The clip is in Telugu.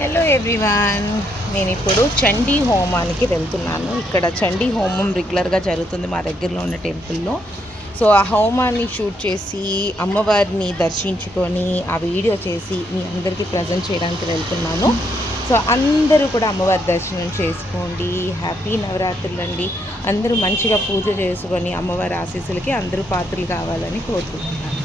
హలో ఎవ్రీవన్, నేను ఇప్పుడు చండీ హోమానికి వెళ్తున్నాను. ఇక్కడ చండీ హోమం రెగ్యులర్గా జరుగుతుంది మా దగ్గరలో ఉన్న టెంపుల్లో. సో ఆ హోమాన్ని షూట్ చేసి అమ్మవారిని దర్శించుకొని ఆ వీడియో చేసి మీ అందరికీ ప్రజెంట్ చేయడానికి వెళ్తున్నాను. సో అందరూ కూడా అమ్మవారి దర్శనం చేసుకోండి. హ్యాపీ నవరాత్రులు అండి. అందరూ మంచిగా పూజ చేసుకొని అమ్మవారి ఆశీస్సులకి అందరూ పాత్రలు కావాలని కోరుకుంటున్నాను.